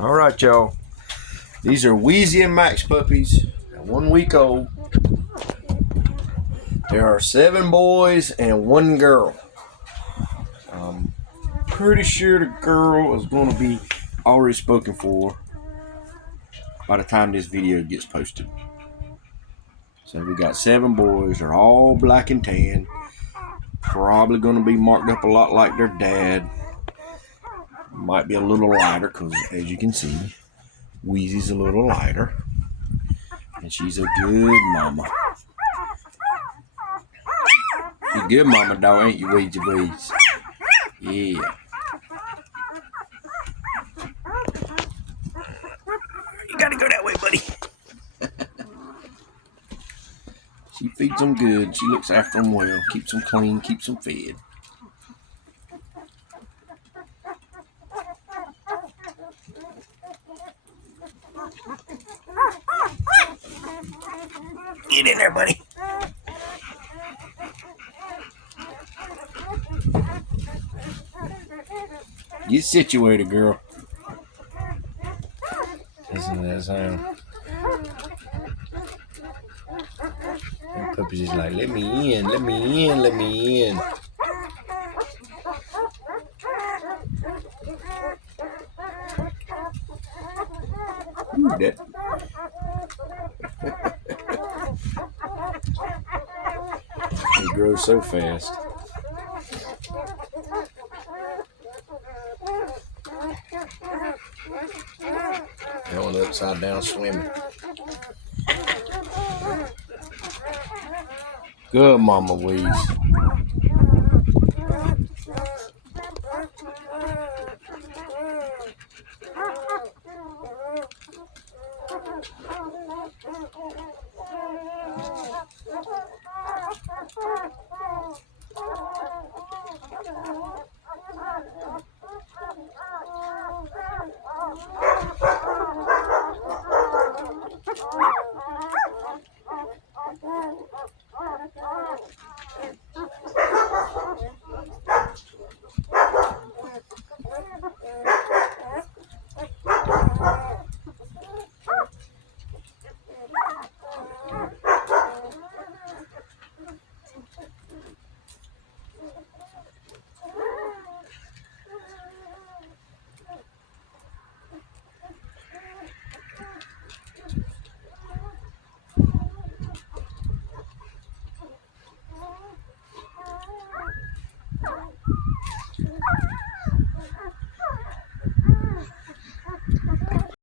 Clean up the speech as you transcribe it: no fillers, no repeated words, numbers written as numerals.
All right, y'all. These are Wheezey and Max puppies, 1 week old. There are 7 boys and 1 girl. I'm pretty sure the girl is going to be already spoken for by the time this video gets posted. So we got 7 boys. They're all black and tan. Probably going to be marked up a lot like their dad. Might be a little lighter because, as you can see, Wheezey's a little lighter. And she's a good mama. You good mama, dog, ain't you, Wheezey Wheeze? Yeah. You gotta go that way, buddy. She feeds them good. She looks after them well. Keeps them clean. Keeps them fed. Get in there, buddy. Get situated, girl. Listen to that sound. And Puppy's just like, let me in, let me in, let me in. Ooh, that. He grows so fast. That one upside down swimming. Good mama Wheeze.